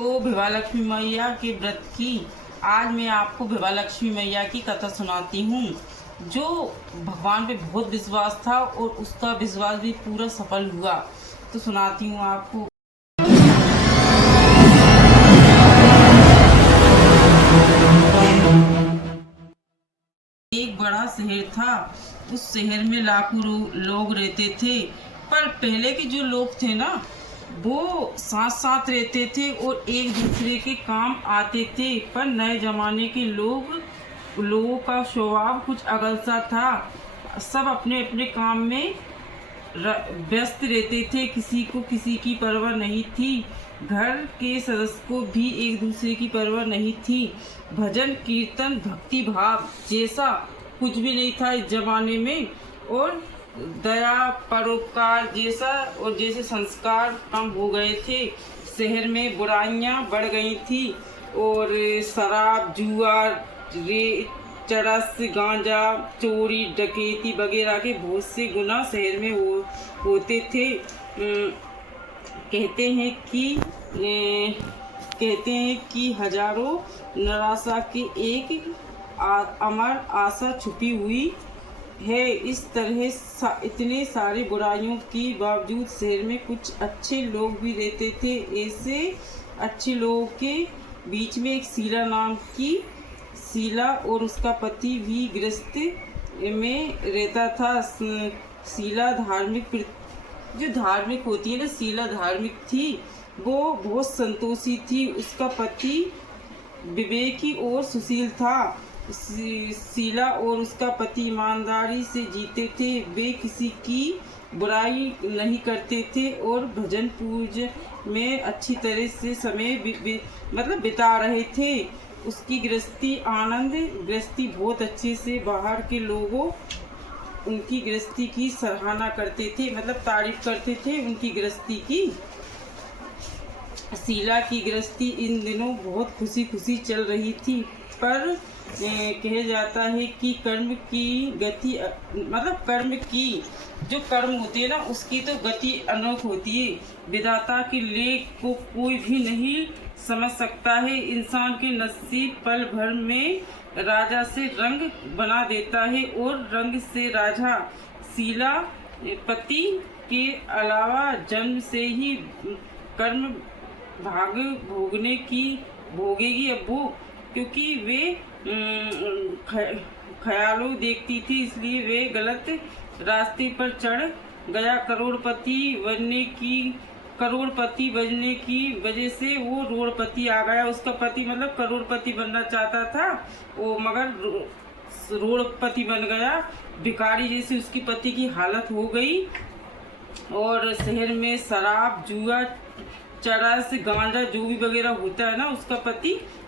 तो विवाह लक्ष्मी मैया के व्रत की आज मैं आपको विवाह लक्ष्मी मैया की कथा सुनाती हूँ। जो भगवान पे बहुत विश्वास था और उसका विश्वास भी पूरा सफल हुआ। तो सुनाती हूँ आपको। एक बड़ा शहर था। उस शहर में लाखों लोग रहते थे। पर पहले के जो लोग थे ना, वो साथ साथ रहते थे और एक दूसरे के काम आते थे। पर नए जमाने के लोगों का स्वभाव कुछ अलग सा था। सब अपने अपने काम में व्यस्त रहते थे। किसी को किसी की परवाह नहीं थी। घर के सदस्य को भी एक दूसरे की परवाह नहीं थी। भजन कीर्तन भक्ति भाव जैसा कुछ भी नहीं था इस जमाने में। और दया परोपकार जैसे संस्कार कम हो गए थे। शहर में बुराइयां बढ़ गई थी और शराब जुआ चरस गांजा चोरी डकैती वगैरह के बहुत से गुनाह शहर में होते थे। कहते हैं कि हजारों निराशा के एक अमर आशा छुपी हुई है। इस तरह इतने सारे बुराइयों के बावजूद शहर में कुछ अच्छे लोग भी रहते थे। ऐसे अच्छे लोगों के बीच में एक शीला और उसका पति भी गृहस्थी में रहता था। शीला धार्मिक होती है ना, शीला धार्मिक थी। वो बहुत संतोषी थी। उसका पति विवेकी और सुशील था। शीला और उसका पति ईमानदारी से जीते थे। वे किसी की बुराई नहीं करते थे और भजन पूजन में अच्छी तरह से समय बिता रहे थे। उसकी गृहस्थी बहुत अच्छे से बाहर के लोगों उनकी गृहस्थी की सराहना करते थे, तारीफ करते थे उनकी गृहस्थी की। शीला की गृहस्थी इन दिनों बहुत खुशी खुशी चल रही थी। पर कहा जाता है कि कर्म की जो कर्म होती है ना, उसकी तो गति अनोख होती है। विधाता के लेख को कोई भी नहीं समझ सकता है। इंसान के नसीब पल भर में राजा से रंग बना देता है और रंग से राजा। शीला पति के अलावा जन्म से ही कर्म भाग भोगेगी अब वो, क्योंकि वे ख्यालों देखती थी, इसलिए वे गलत रास्ते पर चढ़ गया। करोड़पति बनने की वजह से वो रोड़पति आ गया। उसका पति करोड़पति बनना चाहता था वो, मगर रोड़पति बन गया। भिखारी जैसी उसकी पति की हालत हो गई। और शहर में शराब जुआ चरस गांजा जो भी वगैरह होता है ना,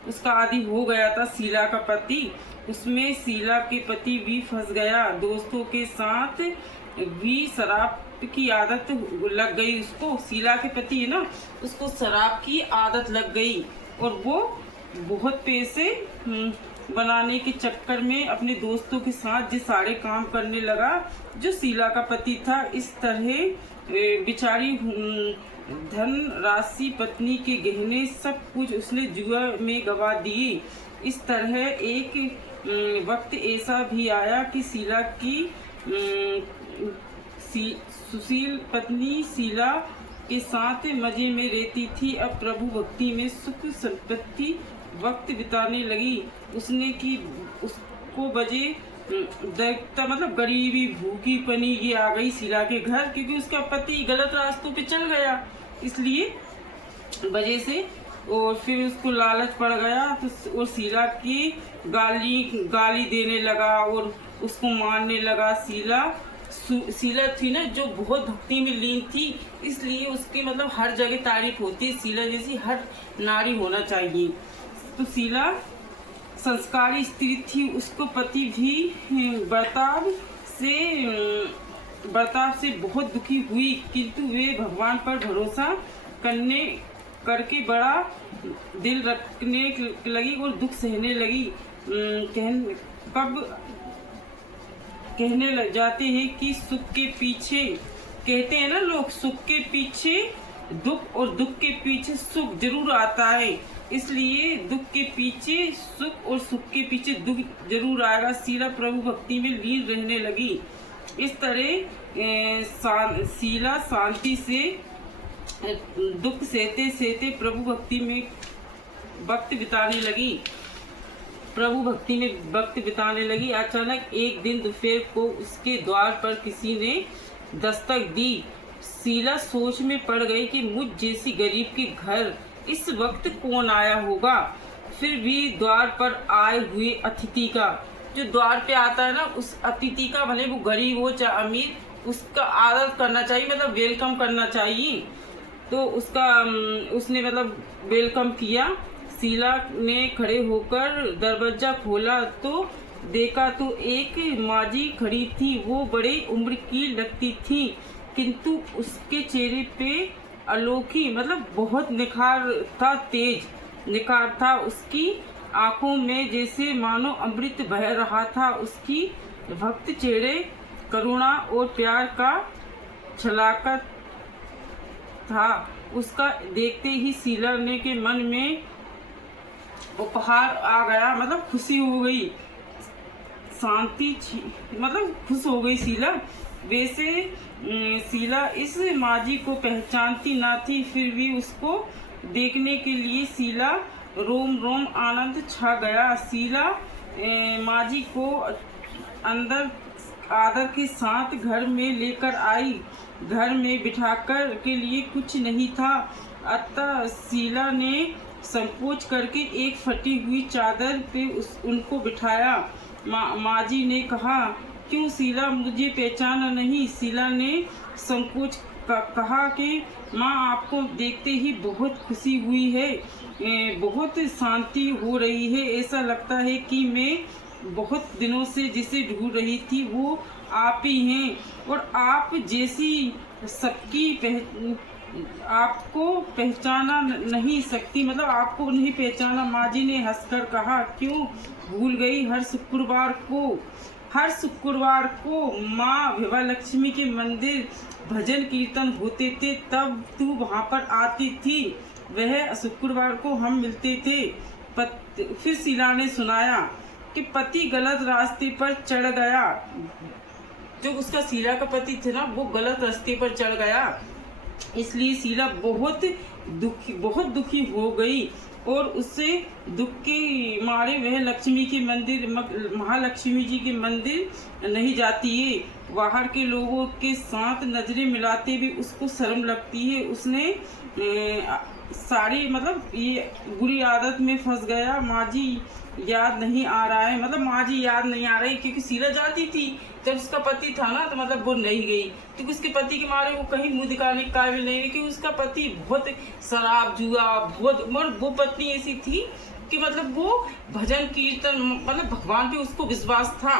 उसका आदि हो गया था शीला का पति। उसमें शीला के पति भी फंस गया। दोस्तों के साथ भी शराब की आदत लग गई उसको। शीला के पति है ना, उसको शराब की आदत लग गई और वो बहुत पैसे बनाने के चक्कर में अपने दोस्तों के साथ जो सारे काम करने लगा जो शीला का पति था। इस तरह बेचारी धन राशि पत्नी के गहने सब कुछ उसने जुआ में गवा दिए। इस तरह एक वक्त ऐसा भी आया कि शीला की सुशील पत्नी शीला के साथ मजे में रहती थी। अब प्रभु भक्ति में सुख संपत्ति वक्त बिताने लगी। उसको बजे देखता गरीबी भूखी पनी ये आ गई शीला के घर, क्योंकि उसका पति गलत रास्तों पे चल गया, इसलिए वजह से। और फिर उसको लालच पड़ गया तो और शीला की गाली देने लगा और उसको मारने लगा। शीला थी ना, जो बहुत भक्ति में लीन थी, इसलिए उसकी हर जगह तारीफ होती है। शीला जैसी हर नारी होना चाहिए। तो शीला संस्कारी स्त्री थी। उसको पति भी बर्ताव से बहुत दुखी हुई, किंतु वे भगवान पर भरोसा करके बड़ा दिल रखने लगी और दुख सहने लगी। कहने लग जाते हैं कि सुख के पीछे, कहते हैं ना लोग, सुख के पीछे दुख और दुख के पीछे सुख जरूर आता है, इसलिए दुख के पीछे सुख और सुख के पीछे दुख जरूर आएगा। शीला प्रभु भक्ति में लीन रहने लगी। इस तरह शीला शांति से दुख सहते सहते प्रभु भक्ति में वक्त बिताने लगी। अचानक एक दिन दोपहर को उसके द्वार पर किसी ने दस्तक दी। शीला सोच में पड़ गई कि मुझ जैसी गरीब के घर इस वक्त कौन आया होगा। फिर भी द्वार पर आए हुए अतिथि का, जो द्वार पे आता है ना, उस अतिथि का, भले वो गरीब हो चाहे अमीर, उसका आदर करना चाहिए, मतलब वेलकम करना चाहिए। तो उसने मतलब वेलकम किया। शीला ने खड़े होकर दरवाजा खोला तो देखा तो एक माजी खड़ी थी। वो बड़े उम्र की लगती थी, किंतु उसके चेहरे पे अनोखी मतलब बहुत निखार था, तेज निखार था। उसकी आंखों में जैसे मानो अमृत बह रहा था। उसकी भक्त चेहरे करुणा और प्यार का छलाका था। उसका देखते ही शीला ने के मन में उपहार आ गया, मतलब खुशी हो गई, शांति, मतलब खुश हो गई शीला। वैसे शीला इस माजी को पहचानती ना थी, फिर भी उसको देखने के लिए शीला रोम रोम आनंद छा गया। शीला माजी को अंदर आदर के साथ घर में लेकर आई। घर में बिठाकर के लिए कुछ नहीं था, अतः शीला ने संकोच करके एक फटी हुई चादर पे उनको बिठाया। माजी ने कहा, क्यों शीला, मुझे पहचाना नहीं? शीला ने संकोच कहा कि माँ, आपको देखते ही बहुत खुशी हुई है, बहुत शांति हो रही है। ऐसा लगता है कि मैं बहुत दिनों से जिसे ढूंढ रही थी वो आप ही हैं, और आप जैसी सबकी आपको पहचाना नहीं सकती, मतलब आपको नहीं पहचाना। माजी ने हंसकर कहा, क्यों भूल गई? हर शुक्रवार को माँ विवालक्ष्मी के मंदिर भजन कीर्तन होते थे, तब तू वहाँ पर आती थी। वह शुक्रवार को हम मिलते थे। फिर शीला ने सुनाया कि पति गलत रास्ते पर चढ़ गया। जो उसका शीला का पति थे ना, वो गलत रास्ते पर चढ़ गया, इसलिए शीला बहुत दुखी हो गई और उससे दुख के मारे वह लक्ष्मी के मंदिर, महालक्ष्मी जी के मंदिर नहीं जाती है। बाहर के लोगों के साथ नजरें मिलाते भी उसको शर्म लगती है। उसने सारी मतलब ये बुरी आदत में फंस गया। माजी याद नहीं आ रहा है, मतलब माजी याद नहीं आ रही, क्योंकि शीला जाती थी जब उसका पति था ना, तो मतलब वो नहीं गई, क्योंकि उसके पति के मारे वो कहीं मुंह दिखाने के काबिल नहीं, क्योंकि उसका पति बहुत शराब जुआ बहुत, मगर वो पत्नी ऐसी थी कि मतलब वो भजन कीर्तन, मतलब भगवान पे उसको विश्वास था।